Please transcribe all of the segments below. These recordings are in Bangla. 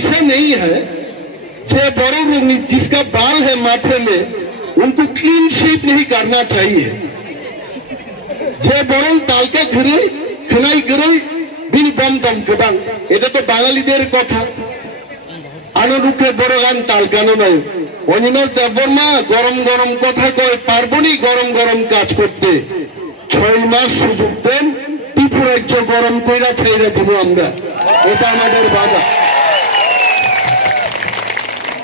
ऐसा नहीं है जे बड़ों जिसका बाल है माथे में उनको क्लीन शेप नहीं करना चाहिए जे बरং तालका घिरे खनाई घिरे बिनि बम दम गोबां এটা তো বাঙালিদের কথা আনন্দে বড় গান তাল গানও নাই অনিমেষ দেববর্মা গরম গরম কথা কয় পারবনি গরম গরম কাজ করতে 6 মাস সুযোগ দেন ত্রিপুরাজ্য গরম কইরা ছেড়ে দিব আমরা এটা আমাদের বাধা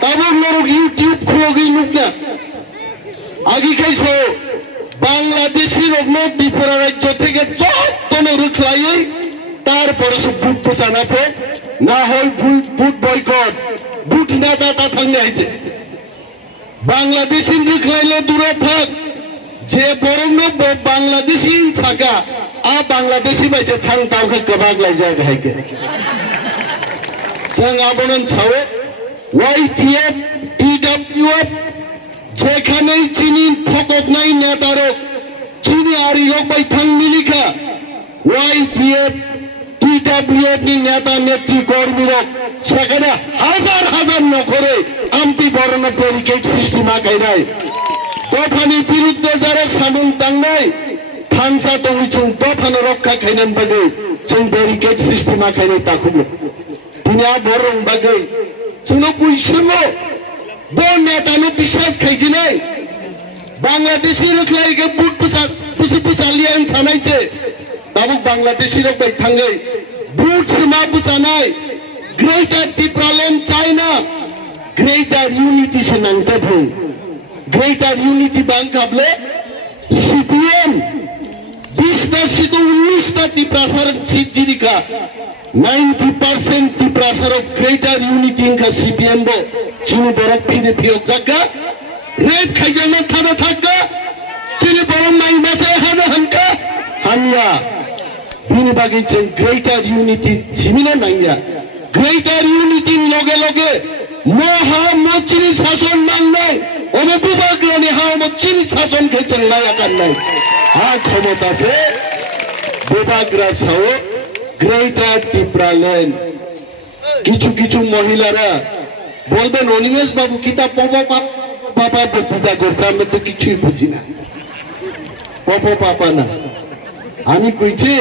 তবে লোক ইউটিউব খুলে গিয়ে না আগে খাইছো বাংলাদেশের অন্য ত্রিপুরা রাজ্য থেকে যতনে রুখলাই তারপরে সব বুট পোষানাপে না হয় বুট বয়কট বুট নেতা থাকলে আইছে বাংলাদেশি রুখলাইলে দূরে থাক যে বরং বাংলাদেশি থাকা আর বাংলাদেশি বাইছে থাং তাওকে গবাগলাই যায় হাইকে जों आबोनन सावो YTF EWF যেখানেই চিনি ফককনাই নেতারক চিনি আরিলক বাই থাং মিলিকা YTF TWF নি নেতা নেত্রী কর্মীরক সেখানে হাজার হাজার নকরে আমতি বরণ ব্যারিকেড সিস্টেম আকাইরাই দফানি বিরুদ্ধে যারা সামন তাংনাই থাংসা দংচুং দফানো রক্ষা খাইনান বাগে जों ব্যারিকেড সিস্টেম আকাইনাই তাকুবো दुनिया बरं बागै जोंनो बयसोमो बर नेतानो बिश्वास खायजिनाय बांग्लादेशी रोखलायगे बुट पुसालियान सानायचे दाबो बांग्लादेशी रोख बाय थांगै बुट समा पुसानाय ग्रेटर टिप्रालैंड चाइना ग्रेटर यूनिटी से नांगते भं ग्रेटर यूनिटी बैंक काबले CPM 20টা সিট 19টা টিপ্রাসার সিট জিরিকা 90% টিপ্রাসার গ্রেটার ইউনিটি ইনকা CPM বো চিনি বরক ফিরে ফিয়ক জাগা রেড খাইজানো থানা থাকা চিনি বরং নাই মাসে হানা হানকা হানিয়া বিনি বাগি চেন গ্রেটার ইউনিটি চিমিনা নাইয়া গ্রেটার ইউনিটি লগে লগে মহা মচিনি শাসন মাননাই অনুপুবাগ্রনি হা মচিনি শাসন খেচন লায়া কান্নাই হা ক্ষমতা সে বুবাগ্রা সাও গ্রেটার টিপ্রাল্যান্ড কিছু কিছু মহিলারা বলবেন অনিমেষ বাবু কিতা পাপা বক্তৃতা করতে আমরা তো কিছুই বুঝি না পাপা না আমি কইছি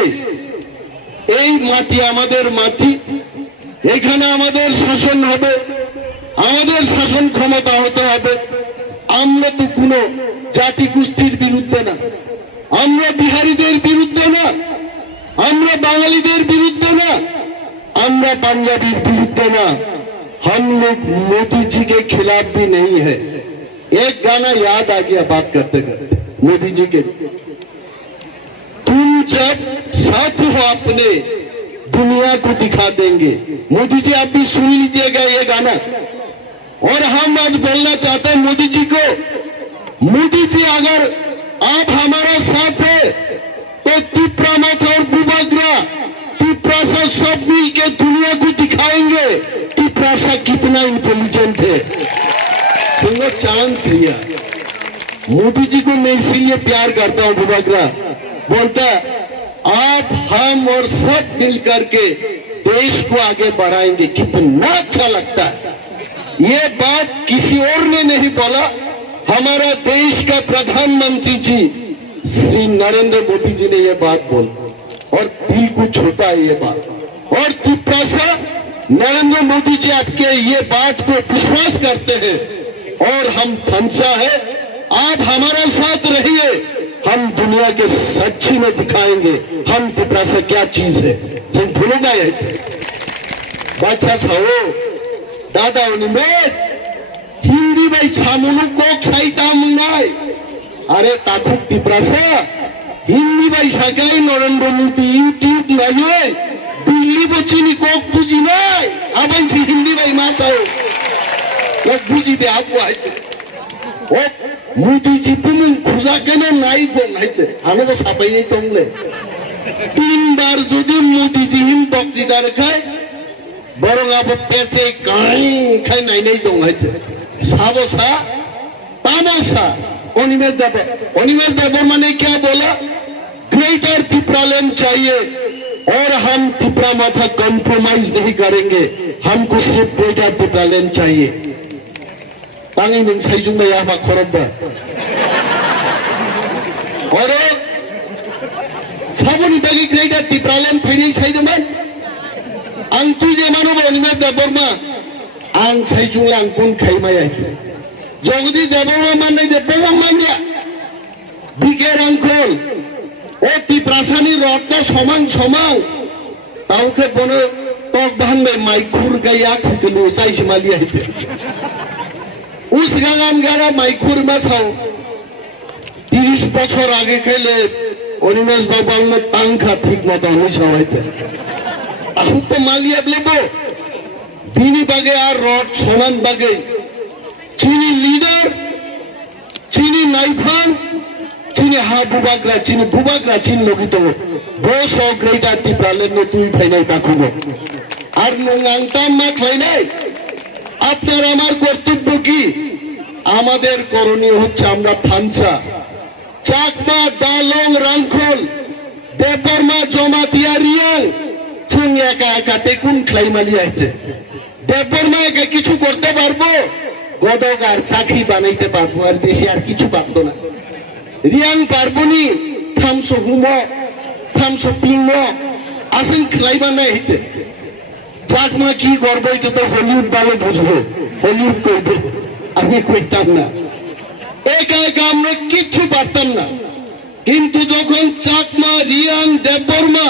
এই মাটি আমাদের মাটি এখানে আমাদের শাসন হবে আমাদের শাসন ক্ষমতা হতে হবে আমরা তো কোনো জাতি গোষ্ঠীর বিরুদ্ধে না আমরা বিহারীদের বিরুদ্ধে না আমরা বাঙালিদের বিরুদ্ধে না আমরা पंजाबीर विरुद्ध ना हम लोग मोदी जी के खिलाफ भी नहीं है एक गाना याद आ गया बात करते करते मोदी जी के तुम जब साथ हो अपने दुनिया को दिखा देंगे मोदी जी आप भी सुन लीजिएगा ये गाना और हम आज बोलना चाहते हैं मोदी जी को मोदी जी अगर आप हमारा साथ है तो तिप्रामथ और बुबाग्रा तिप्रासा सब मिल के दुनिया को दिखाएंगे तिप्रासा कितना इंटेलिजेंट है सिंगल चांस लिया मोदी जी को मैं इसीलिए प्यार करता हूँ बुबाग्रा बोलता आप हम और सब मिलकर के देश को आगे बढ़ाएंगे कितना अच्छा लगता है ये बात किसी और ने नहीं बोला हमारा देश का प्रधानमंत्री जी श्री नरेंद्र मोदी जी ने ये बात बोली और बिल्कुल छोटा है ये बात और तिप्रासा नरेंद्र मोदी जी आपके ये बात को विश्वास करते हैं और हम थंसा है आप हमारे साथ रहिए हम दुनिया के सच्ची में दिखाएंगे हम तिप्रासा क्या चीज है जिन भूलेगा ये बादशाह साहो दादा उनिमेश हिंदी भाई छामुनु कोक साइता मुंगाई अरे ताकुक तिप्रासा हिंदी भाई सगाई नरेंद्र मोदी यूट्यूब नहीं दिल्ली बच्ची कोक बुझी नहीं अब हिंदी भाई माँ चाहो कोक बुझी दे आपको आए ओ मोदी जी तुम खुजा के ना नाई को नहीं चे हमें वो सापई तुमले 3 बार जुदी मोदी जी हिम बक्तिदार खाए बरं आप पैसे खाई नहीं तो नहीं चे साबोसा तामोसा अनिमेष देव माने क्या बोला ग्रेटर टिप्रालैंड चाहिए और हम टिपरा माथा कॉम्प्रोमाइज नहीं करेंगे। हमको सिर्फ बेटा टिपरालैंड चाहिए। तांगी नों साइजुं में यहाँ खरब और साबुन बगी ग्रेडर टिपरालैंड फैनी साइडमन आं तुझे मानो बोलने देवबर्मा आं साइजुं आं कुन खाइमाया जगदी देवबर्मा माने देवबर्मा मानिया बिकेर आंखल ओ टिप्रासानी रत्न समान समान ताउके बनो टक बहन में माइकुर गया थकलो साइज मालिया हिते उस गांगान गारा माइकुर में साउ 30 বছর আগে খেলে অনিমেষ বাবু টাঙ্কা ঠিক মতো আমি সবাইতে এখন তো মালিয়া লেবো বিনি বাগে আর রড সোনান বাগে চিনি লিডার চিনি নাইফান চিনি বুবাগ্রা চিনি লगित বস গ্রেটার টিপ্রালেন তুই ফাইনাই তাকুবো আর নংআংতাম মা খাইনাই আপনার আমার কর্তব্য কি আমাদের করণীয় হচ্ছে আমরা ফানসা চাকমা ডালং রাংখল দেববর্মা জমাতিয়া রিয়াং চিং একা একা টেকুন খাইমালি আছে দেববর্মা একা কিছু করতে পারবো গদক আর চাকরি বানাইতে পারবো আর বেশি আর কিছু পারতো না রিয়াং পারবনি থামসো হুমো থামসো পিংমো আসেন খাইবা না হইতে চাকমা কি করবো এটা তো হলিউড ভালো বুঝবো হলিউড করবে আমি কইতাম না একা একা আমরা কিচ্ছু পারতাম না কিন্তু যখন চাকমা রিয়াং দেববর্মা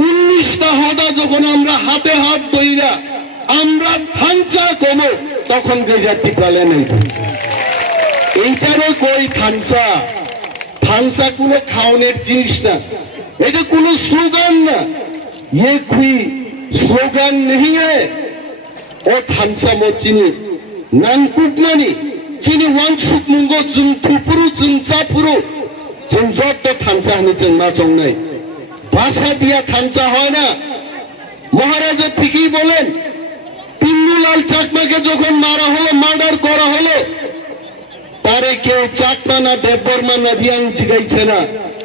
19টা হদা যখন আমরা হাতে হাত ধইরা আমরা থানচা কমো তখন গেজার টিপ্রালে নেই এইটারও কই থানচা কোনো খাওয়ানোর জিনিস না এটা কোনো স্লোগান না ये कोई स्लोगान नहीं है और थानसा मो चिनी नानकुटमानी चिनी वांगसुक मुंगो जों थुपुरु जों चापुरु जों जत थानसा हने जों ना जंनाय भाषा दिया थानसा হয় না মহারাজা ঠিকই বলেন পিন্নুলাল চাকমাকে যখন মারা হলো মার্ডার করা হলো তারে কেউ চাকমা না দেববর্মা না রিয়াং জিগাইছে না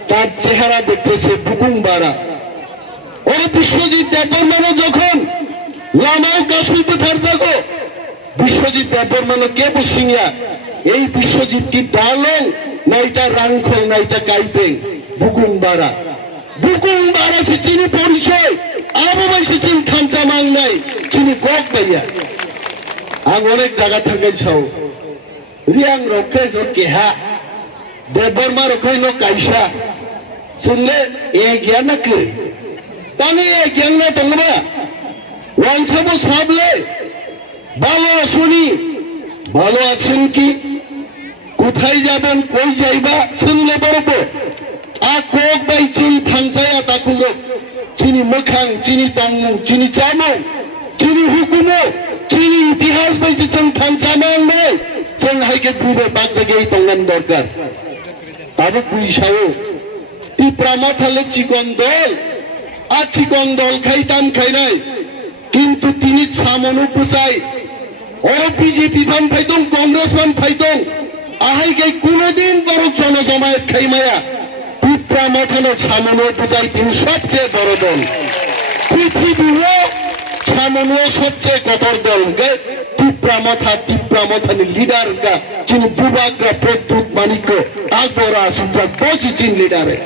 তার চেহারা দেখছে সে বুকুং বাড়া ও বিশ্বজিৎ দেববর্মা যখন লামাও কাশুইতে থারজাগো বিশ্বজিৎ দেববর্মা কে বসিয়া এই বিশ্বজিৎ কি ডালং না এটা রাংখল না এটা কাইপেং বুকুং বাড়া সে চিনি পরিচয় আবু বাইসে চিন খানচা মাং নাই চিনি কক পাইয়া আং অনেক জায়গা থাকে ছাও রিয়াং রক্ষে রক্ষে হা দেববর্মা রক্ষে নো কাইসা শুনলে এ গিয়া না কে তানি এ জ্ঞান না টংবা ওয়ানসাবো সাবলে ভালো শুনি ভালো আছেন কি কোথায় যাবেন কই যাইবা শুনলে বলবো কক বাই চিন থানসায়া তাকুলো চিনি মোখাং চিনি তাংমু চিনি চামু চিনি হুকুমো চিনি ইতিহাস বাইছে जों থানসামাং নাই जों হাইকে বুবে বাক জায়গায় তঙ্গান দরকার তাবে বুইসাও টিপ্রামা থালে চিকন দল আর চিকন দল খাইতাম খাইনাই কিন্তু তিনি সামনু পুসাই ও বিজেপি ফান ফাইদং কংগ্রেস ফান ফাইদং আহাইকে কোনদিন বড় জনজমায়েত খাইমায়া টিপ্রামথানো সামনু পুসাই তিনি সবচেয়ে বড় দল পৃথিবীও সামনু সবচেয়ে কঠোর দল গে টিপ্রামথানি লিডার গা যিনি বুবাগ্রা প্রদ্যুৎ মানিক্য আকবরা সুন্দর বসি চিন লিডারে